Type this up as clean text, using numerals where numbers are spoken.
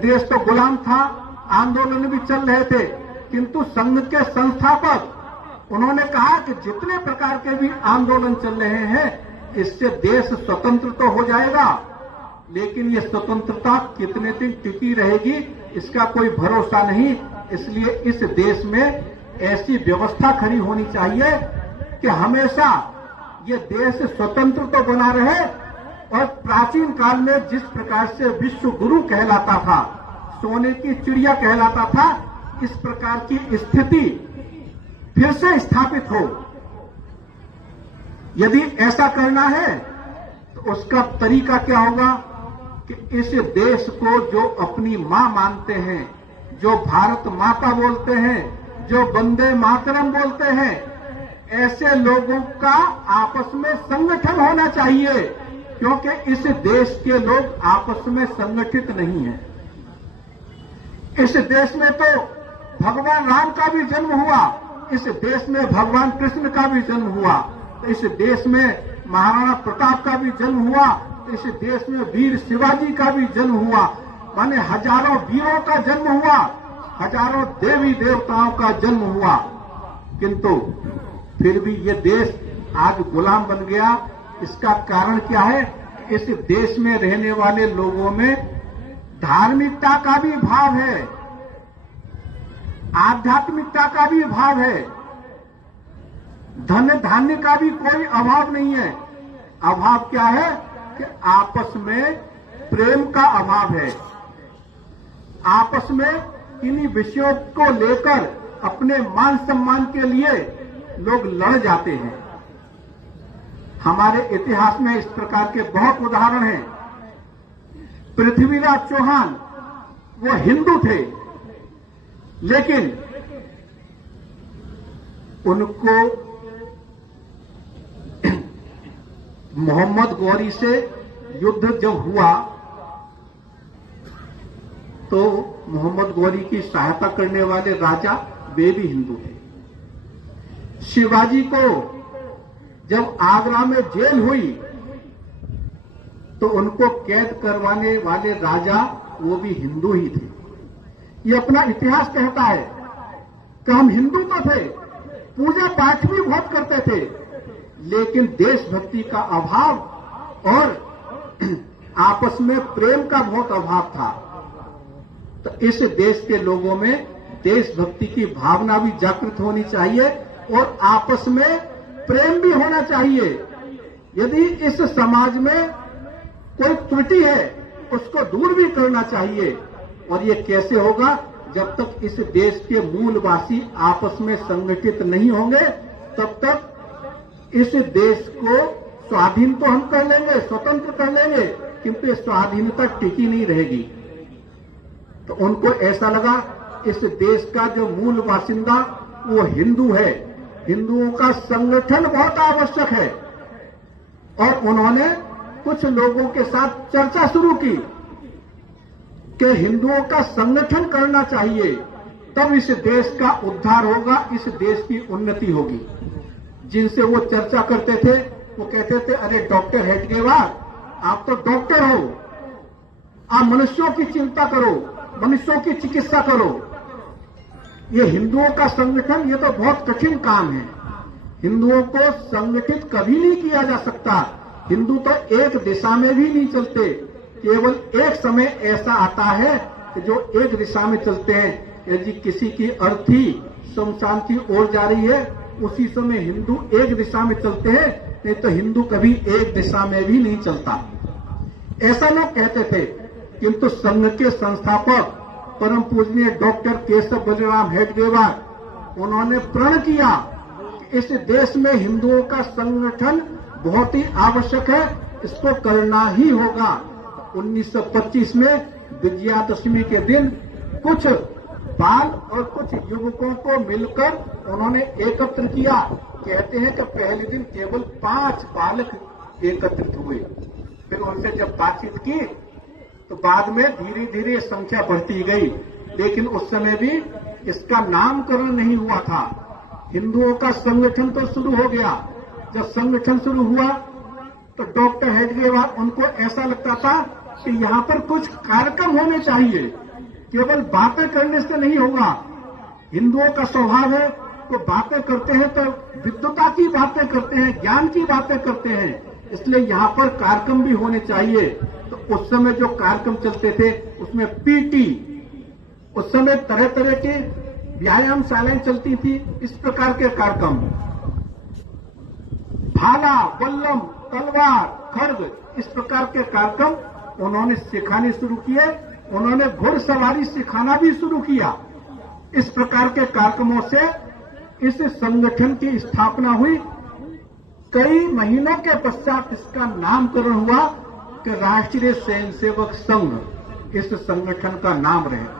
देश तो गुलाम था, आंदोलन भी चल रहे थे, किंतु संघ के संस्थापक उन्होंने कहा कि जितने प्रकार के भी आंदोलन चल रहे हैं इससे देश स्वतंत्र तो हो जाएगा, लेकिन ये स्वतंत्रता कितने दिन टिकी रहेगी इसका कोई भरोसा नहीं। इसलिए इस देश में ऐसी व्यवस्था खड़ी होनी चाहिए कि हमेशा ये देश स्वतंत्र तो बना रहे और प्राचीन काल में जिस प्रकार से विश्व गुरु कहलाता था, सोने की चिड़िया कहलाता था, इस प्रकार की स्थिति फिर से स्थापित हो। यदि ऐसा करना है तो उसका तरीका क्या होगा कि इस देश को जो अपनी मां मानते हैं, जो भारत माता बोलते हैं, जो वंदे मातरम बोलते हैं, ऐसे लोगों का आपस में संगठन होना चाहिए, क्योंकि इस देश के लोग आपस में संगठित नहीं हैं। इस देश में तो भगवान राम का भी जन्म हुआ, इस देश में भगवान कृष्ण का भी जन्म हुआ, तो इस देश में महाराणा प्रताप का भी जन्म हुआ, तो इस देश में वीर शिवाजी का भी जन्म हुआ, माने हजारों वीरों का जन्म हुआ, हजारों देवी देवताओं का जन्म हुआ, किंतु फिर भी ये देश आज गुलाम बन गया। इसका कारण क्या है? इस देश में रहने वाले लोगों में धार्मिकता का भी भाव है, आध्यात्मिकता का भी भाव है, धन धान्य का भी कोई अभाव नहीं है। अभाव क्या है कि आपस में प्रेम का अभाव है। आपस में इन्हीं विषयों को लेकर अपने मान सम्मान के लिए लोग लड़ जाते हैं। हमारे इतिहास में इस प्रकार के बहुत उदाहरण हैं। पृथ्वीराज चौहान वो हिंदू थे, लेकिन उनको मोहम्मद गौरी से युद्ध जब हुआ तो मोहम्मद गौरी की सहायता करने वाले राजा वे भी हिंदू थे। शिवाजी को जब आगरा में जेल हुई तो उनको कैद करवाने वाले राजा वो भी हिंदू ही थे। ये अपना इतिहास कहता है कि हम हिंदू तो थे, पूजा पाठ भी बहुत करते थे, लेकिन देशभक्ति का अभाव और आपस में प्रेम का बहुत अभाव था। तो इस देश के लोगों में देशभक्ति की भावना भी जागृत होनी चाहिए और आपस में प्रेम भी होना चाहिए। यदि इस समाज में कोई त्रुटि है उसको दूर भी करना चाहिए, और ये कैसे होगा? जब तक इस देश के मूलवासी आपस में संगठित नहीं होंगे तब तक इस देश को स्वाधीन तो हम कर लेंगे, स्वतंत्र कर लेंगे, किंतु स्वाधीनता टिकी नहीं रहेगी। तो उनको ऐसा लगा इस देश का जो मूल बासिंदा वो हिंदू है, हिंदुओं का संगठन बहुत आवश्यक है, और उन्होंने कुछ लोगों के साथ चर्चा शुरू की कि हिंदुओं का संगठन करना चाहिए, तब इस देश का उद्धार होगा, इस देश की उन्नति होगी। जिनसे वो चर्चा करते थे वो कहते थे, अरे डॉक्टर हेडगेवार, आप तो डॉक्टर हो, आप मनुष्यों की चिंता करो, मनुष्यों की चिकित्सा करो। ये हिंदुओं का संगठन ये तो बहुत कठिन काम है, हिंदुओं को संगठित कभी नहीं किया जा सकता। हिंदू तो एक दिशा में भी नहीं चलते, केवल एक समय ऐसा आता है कि जो एक दिशा में चलते हैं। यदि किसी की अर्थी शमशान की ओर जा रही है उसी समय हिंदू एक दिशा में चलते हैं, नहीं तो हिंदू कभी एक दिशा में भी नहीं चलता, ऐसा लोग कहते थे। किंतु संघ के संस्थापक परम पूजनीय डॉक्टर केशव बलिराम हेडगेवार उन्होंने प्रण किया कि इस देश में हिंदुओं का संगठन बहुत ही आवश्यक है, इसको करना ही होगा। 1925 में विजयादशमी के दिन कुछ बाल और कुछ युवकों को मिलकर उन्होंने एकत्र किया। कहते हैं कि पहले दिन केवल 5 बालक एकत्रित हुए, फिर उनसे जब बातचीत की तो बाद में धीरे धीरे संख्या बढ़ती गई, लेकिन उस समय भी इसका नामकरण नहीं हुआ था। हिंदुओं का संगठन तो शुरू हो गया। जब संगठन शुरू हुआ तो डॉक्टर हेडगेवार उनको ऐसा लगता था कि यहाँ पर कुछ कार्यक्रम होने चाहिए, केवल बातें करने से नहीं होगा। हिंदुओं का स्वभाव है तो बातें करते हैं तो विद्वता की बातें करते हैं, ज्ञान की बातें करते हैं, इसलिए यहां पर कार्यक्रम भी होने चाहिए। तो उस समय जो कार्यक्रम चलते थे उसमें पीटी, उस समय तरह तरह के व्यायामशालाएं चलती थी, इस प्रकार के कार्यक्रम, भाला, बल्लम, तलवार, खड्ग, इस प्रकार के कार्यक्रम उन्होंने सिखाने शुरू किए। उन्होंने घुड़सवारी सिखाना भी शुरू किया। इस प्रकार के कार्यक्रमों से इस संगठन की स्थापना हुई। कई महीनों के पश्चात इसका नामकरण हुआ कि राष्ट्रीय स्वयंसेवक संघ इस संगठन का नाम रहे।